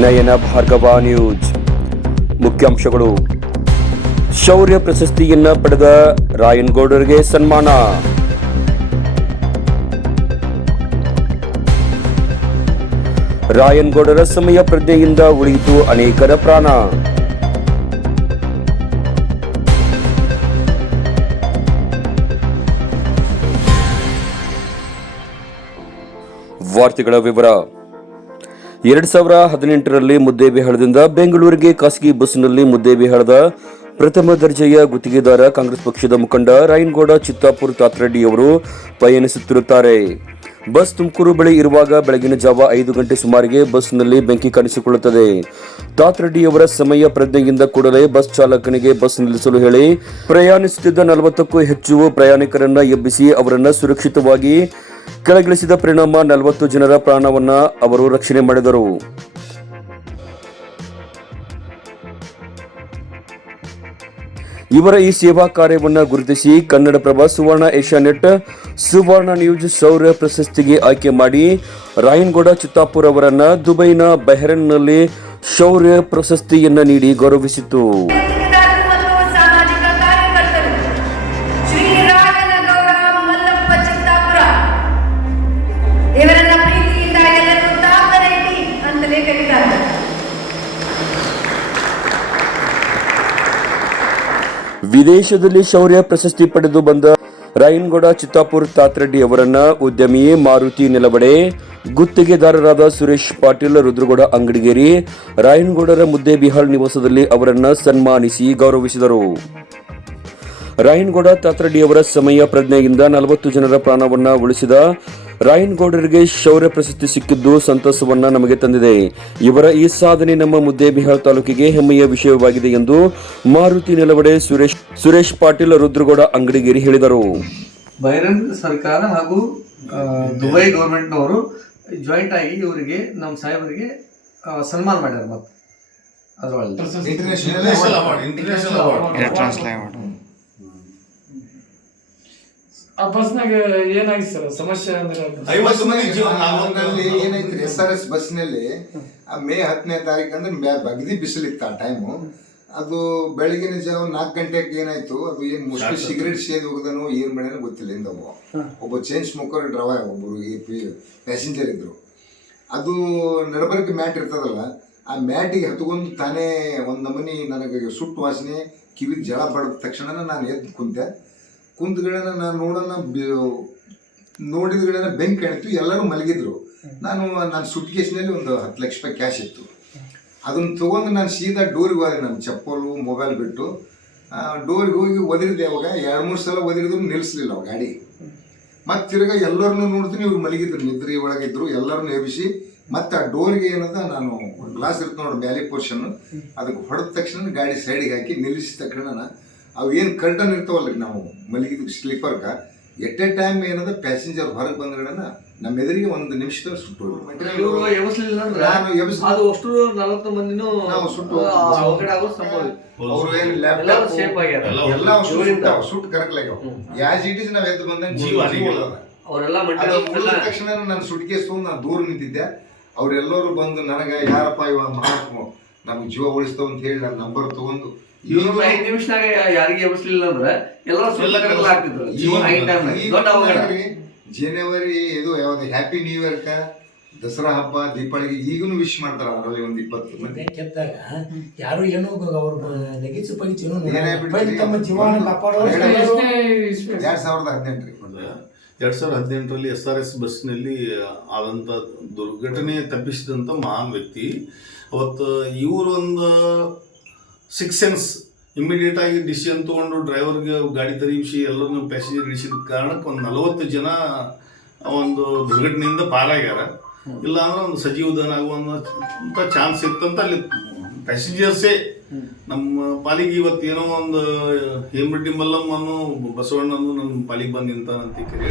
ನಯನ Bhargava news. ಮುಖ್ಯಾಂಶಗಳು. ಶೌರ್ಯ ಪ್ರಶಸ್ತಿಯನ್ನ ಪಡೆದ ರಾಯನ್ಗೌಡರಿಗೆ ಸನ್ಮಾನ. ರಾಯನ್ಗೌಡರ ಸಮಯ ಪ್ರಜ್ಞೆಯಿಂದ ಉಳಿಯಿತು ಅನೇಕರ ಪ್ರಾಣ. ವಾರ್ತೆಗಳ ವಿವರ. ಎರಡ್ ಸಾವಿರ ಹದಿನೆಂಟರಲ್ಲಿ ಮುದ್ದೇಬಿಹಾಳದಿಂದ ಬೆಂಗಳೂರಿಗೆ ಖಾಸಗಿ ಬಸ್ನಲ್ಲಿ ಮುದ್ದೇಬಿಹಾಳದ ಪ್ರಥಮ ದರ್ಜೆಯ ಗುತ್ತಿಗೆದಾರ ಕಾಂಗ್ರೆಸ್ ಪಕ್ಷದ ಮುಖಂಡ ರಾಯನಗೌಡ ಚಿತ್ತಾಪುರ್ ತಾತ್ರೆಡ್ಡಿ ಅವರು ಪಯಣಿಸುತ್ತಿರುತ್ತಾರೆ. ಬಸ್ ತುಮಕೂರು ಬಳಿ ಇರುವಾಗ ಬೆಳಗಿನ ಜಾವ ಐದು ಗಂಟೆ ಸುಮಾರಿಗೆ ಬಸ್ನಲ್ಲಿ ಬೆಂಕಿ ಕಾಣಿಸಿಕೊಳ್ಳುತ್ತದೆ. ತಾತ್ರೆಡ್ಡಿಯವರ ಸಮಯ ಪ್ರಜ್ಞೆಯಿಂದ ಕೂಡಲೇ ಬಸ್ ಚಾಲಕನಿಗೆ ಬಸ್ ನಿಲ್ಲಿಸಲು ಹೇಳಿ ಪ್ರಯಾಣಿಸುತ್ತಿದ್ದ ನಲವತ್ತಕ್ಕೂ ಹೆಚ್ಚು ಪ್ರಯಾಣಿಕರನ್ನ ಎಬ್ಬಿಸಿ ಅವರನ್ನು ಸುರಕ್ಷಿತವಾಗಿ ಕೆಳಗಿಳಿಸಿದ ಪರಿಣಾಮ ನಲವತ್ತು ಜನರ ಪ್ರಾಣವನ್ನ ಅವರು ರಕ್ಷಣೆ ಮಾಡಿದರು. ಇವರ ಈ ಸೇವಾ ಕಾರ್ಯವನ್ನು ಗುರುತಿಸಿ ಕನ್ನಡಪ್ರಭ ಸುವರ್ಣ ಏಷ್ಯಾನೆಟ್, ಸುವರ್ಣ ನ್ಯೂಸ್ ಶೌರ್ಯ ಪ್ರಶಸ್ತಿಗೆ ಆಯ್ಕೆ ಮಾಡಿ ರಾಯನ್ಗೌಡ ಚಿತ್ತಾಪುರ್ ಅವರನ್ನು ದುಬೈನ ಬೆಹರನ್ನಲ್ಲಿ ಶೌರ್ಯ ಪ್ರಶಸ್ತಿಯನ್ನು ನೀಡಿ ಗೌರವಿಸಿತು. ವಿದೇಶದಲ್ಲಿ ಶೌರ್ಯ ಪ್ರಶಸ್ತಿ ಪಡೆದು ಬಂದ ರಾಯನ್ಗೌಡ ಚಿತ್ತಾಪುರ್ ತಾತ್ರೆಡ್ಡಿ ಅವರನ್ನ ಉದ್ಯಮಿ ಮಾರುತಿ ನೆಲವಡೆ, ಗುತ್ತಿಗೆದಾರರಾದ ಸುರೇಶ್ ಪಾಟೀಲ್, ರುದ್ರಗೌಡ ಅಂಗಡಿಗೇರಿ, ರಾಯನ್ಗೌಡರ ಮುದ್ದೇಬಿಹಾಳ್ ನಿವಾಸದಲ್ಲಿ ಅವರನ್ನ ಸನ್ಮಾನಿಸಿ ಗೌರವಿಸಿದರು. ರಾಯನ್ಗೌಡ ತಾತ್ರಡಿಯವರ ಅವರ ಸಮಯ ಪ್ರಜ್ಞೆಯಿಂದ ನಲವತ್ತು ಜನರ ಪ್ರಾಣವನ್ನ ಉಳಿಸಿದ ರಾಯನ್ಗೌಡರಿಗೆ ಶೌರ್ಯ ಪ್ರಶಸ್ತಿ ಸಿಕ್ಕಿದ್ದು ಸಂತಸವನ್ನ ನಮಗೆ ತಂದಿದೆ. ಇವರ ಈ ಸಾಧನೆ ನಮ್ಮ ಮುದ್ದೇಬಿಹಾಳ್ ತಾಲೂಕಿಗೆ ಹೆಮ್ಮೆಯ ವಿಷಯವಾಗಿದೆ ಎಂದು ಮಾರುತಿ ನೆಲವಡೆ ಸುರೇಶ್ ಸುರೇಶ್ ಪಾಟೀಲ್ ರುದ್ರಗೌಡ ಅಂಗಡಿಗೇರಿ ಹೇಳಿದರು. ಬಹಿರಂಗ ಸರ್ಕಾರ ಹಾಗೂ ದುಬೈ ಗೌರ್ಮೆಂಟ್ನವರು ಜಾಯಿಂಟ್ ಆಗಿ ಇವರಿಗೆ ನಮ್ಮ ಸಾಹೇಬರಿಗೆ ಸನ್ಮಾನ ಮಾಡ್ಯಾರ ಮತ್ತೆ ಅದರೊಳಗೆ. ಇಂಟರ್ನ್ಯಾಷನಲ್ ಅವಾರ್ಡ್ ಇಂಟರ್ನ್ಯಾಷನಲ್ ಅವಾರ್ಡ್ ಆ ಬಸ್ನಾಗ ಏನಾಗಿತ್ತು ಸರ್ ಸಮಸ್ಯೆ ಅಂದ್ರೆ ಐವತ್ತು ಮಂದಿ ಜೀವ ನಮ್ಮಲ್ಲಿ ಏನೈತ್ರಿ ಎಸ್ ಆರ್ ಎಸ್ ಬಸ್ನಲ್ಲಿ ಆ ಮೇ ಹತ್ತನೇ ತಾರೀಕು ಅಂದ್ರೆ ಮ್ಯಾ- ಬಗ್ದಿ ಬಿಸಿಲಿತ್ತು ಆ ಟೈಮು ಅದು ಬೆಳಗಿನ ಜಾವ ನಾಲ್ಕು ಗಂಟೆಗೆ ಏನಾಯ್ತು? ಅದು ಏನು ಮುಸ್ಲಿ ಸಿಗರೇಟ್ ಸೇದ್ ಹೋಗದನೋ ಏನು ಮಾಡ್ಯಾನೋ ಗೊತ್ತಿಲ್ಲ ಹಿಂದವ ಒಬ್ಬ. ಚೇಂಜ್ ಸ್ಮೋಕರ್ ಡ್ರವ ಒಬ್ಬರು ಈ ಪ್ಯಾಸೆಂಜರ್ ಇದ್ರು. ಅದು ನಡಬರ್ಕ್ ಮ್ಯಾಟ್ ಇರ್ತದಲ್ಲ ಆ ಮ್ಯಾಟಿಗೆ ಹತ್ಕೊಂಡು ತಾನೇ ಒಂದು ನಮನಿ ನನಗೆ ಸುಟ್ಟು ವಾಸನೆ ಕಿವಿ ಜಳ ಬಡದ ತಕ್ಷಣ ನಾನು ಎದ್ದು ಕುಂತೆ. ಕುಂತ್ಗಳನ್ನ ನಾನು ನೋಡೋಣ ನೋಡಿದ್ಗಳನ್ನ ಬೆಂಕಿ ಕಾಣಿತು ಎಲ್ಲರೂ ಮಲಗಿದ್ರು. ನಾನು ನನ್ನ ಸುಟ್ ಕೇಸ್ನಲ್ಲಿ ಒಂದು ಹತ್ತು ಲಕ್ಷ ರೂಪಾಯಿ ಕ್ಯಾಶ್ ಇತ್ತು. ಅದನ್ನ ತೊಗೊಂಡು ನಾನು ಸೀದಾ ಡೋರಿಗೆ ಹೋದೆ ನನ್ನ ಚಪ್ಪಲು ಮೊಬೈಲ್ ಬಿಟ್ಟು. ಡೋರಿಗೆ ಹೋಗಿ ಒದರಿದೆ ಅವಾಗ, ಎರಡು, ಮೂರು ಸಲ ಒದರಿದ್ರು ನಿಲ್ಲಿಸಲಿಲ್ಲ ಅವ ಗಾಡಿ. ಮತ್ತೆ ತಿರ್ಗಾ ಎಲ್ಲರನ್ನೂ ನೋಡ್ತೀನಿ, ಇವ್ರು ಮಲಗಿದ್ರು, ನಿದ್ರಿ ಒಳಗಿದ್ರು ಎಲ್ಲರನ್ನು ಎಬ್ಬಿಸಿ ಮತ್ತೆ ಆ ಡೋರ್ಗೆ ಏನದ ನಾನು ಗ್ಲಾಸ್ ಇರುತ್ತೆ ನೋಡಿ ಬ್ಯಾಲಿ ಪೋರ್ಷನ್ ಅದಕ್ಕೆ ಹೊಡೆದ ತಕ್ಷಣ ಗಾಡಿ ಸೈಡಿಗೆ ಹಾಕಿ ನಿಲ್ಲಿಸಿದ ತಕ್ಷಣ ಅವು ಏನು ಕರ್ಟನ್ ಇರ್ತಾವಲ್ರಿ ನಾವು ಮಲಗಿದ ಸ್ಲೀಪರ್ಗ ಎಟ್ ಎ ಟೈಮ್ ಏನದ ಪ್ಯಾಸೆಂಜರ್ ಹೊರಗೆ ಬಂದ್ರೆ ನಮ್ಮ ಎದುರಿಗೆ ಒಂದು ನಿಮಿಷದಲ್ಲಿ ಸುಟ್ಟು ಅದು ಅಷ್ಟು ನಲವತ್ತು ಮಂದಿನೂ ನಾವು ಸುಟ್ಟು ಅವ್ರು ಏನು ಲ್ಯಾಪ್ಟಾಪ್ ಎಲ್ಲ ಸುಟ್ಟು ಕರಕ್ಲಾಗ್ಯಾವ. ಯಾಸ್ ಇಟ್ ಇಸ್ ನಾವು ಎದ್ದು ಬಂದಂಗೆ ಜೀವ. ಅವರೆಲ್ಲ ತಕ್ಷಣ ನಾನು ಸುಟ್ಕೇಸ್ ತೊಗೊಂಡು ನಾನು ದೂರ ನಿಂತಿದ್ದೆ. ಅವ್ರೆಲ್ಲರೂ ಬಂದು ನನಗೆ ಯಾರಪ್ಪ ಇವಾಗ ಮಹಾತ್ಮ ನಮ್ಗೆ ಜೀವ ಉಳಿಸ್ತಾವ ಅಂತ ಹೇಳಿ ನನ್ನ ನಂಬರ್ ತಗೊಂಡು ಇವರು ಐದು ನಿಮಿಷನಾಗ ಯಾರಿಗೆ ಎಬ್ಬಿಸ್ಲಿಲ್ಲ ಅಂದ್ರೆ ಎಲ್ಲರೂ ಎಲ್ಲ ಸುಳ್ಳು ಆಗ್ತಿದ್ರು. ಜೀವನ ಐದು ಟೈಮ್ ದೊಡ್ಡ ಅವಘಡ. ಜನವರಿ ಇದು ಯಾವ್ದು ಹ್ಯಾಪಿ ನ್ಯೂ ಇಯರ್ಕ ದಸರಾ ಹಬ್ಬ ದೀಪಾವಳಿಗೆ ಈಗನು ವಿಶ್ ಮಾಡ್ತಾರ ಅದರಲ್ಲಿ ಒಂದು ಇಪ್ಪತ್ತು ಮತ್ತೆ ಕೆತ್ತಾಗ ಯಾರು ಏನು ಅವ್ರ ನೆಗೆಚು ಪಗಿಚು ಏನೋ ತಮ್ಮ ಜೀವನ ಕಾಪಾಡೋ ಎಷ್ಟನೇ ಇಸ್ವಿ? ಎರಡ್ ಸಾವಿರದ ಹದಿನೆಂಟ್ರಿ ಎರಡ್ ಸಾವಿರದ ಹದಿನೆಂಟರಲ್ಲಿ. ಎಸ್ ಆರ್ ಎಸ್ ಬಸ್ನಲ್ಲಿ ಆದಂತ ದುರ್ಘಟನೆ ತಪ್ಪಿಸಿದಂತ ಮಹಾನ್ ವ್ಯಕ್ತಿ. ಅವತ್ತು ಇವರೊಂದು ಒಂದು ಸಿಕ್ಸ್ ಸೆನ್ಸ್ ಇಮಿಡಿಯೇಟ್ ಆಗಿ ಡಿಸಿಷನ್ ತಗೊಂಡು ಡ್ರೈವರ್ಗೆ ಗಾಡಿ ತರಿಸಿ ಎಲ್ಲರನ್ನು ಪ್ಯಾಸೆಂಜರ್ ಇಳಿಸಿದ ಕಾರಣಕ್ಕೆ ಒಂದು ನಲವತ್ತು ಜನ ಒಂದು ದುರ್ಘಟನೆಯಿಂದ ಪಾರಾಗ್ಯಾರ. ಇಲ್ಲ ಅಂದ್ರೆ ಒಂದು ಸಜೀವದನ ಆಗುವಂತ ಚಾನ್ಸ್ ಇತ್ತಂತ ಅಲ್ಲಿ ಪ್ಯಾಸೆಂಜರ್ಸೇ ನಮ್ಮ ಪಾಲಿಗೆ ಇವತ್ತು ಏನೋ ಒಂದು ಹೇಮರೆಡ್ಡಿ ಮಲ್ಲಮ್ಮನು ಬಸವಣ್ಣನು ನಮ್ಮ ಪಾಲಿಗೆ ಬಂದು ನಿಂತಾನಂತ ಕೇಳಿ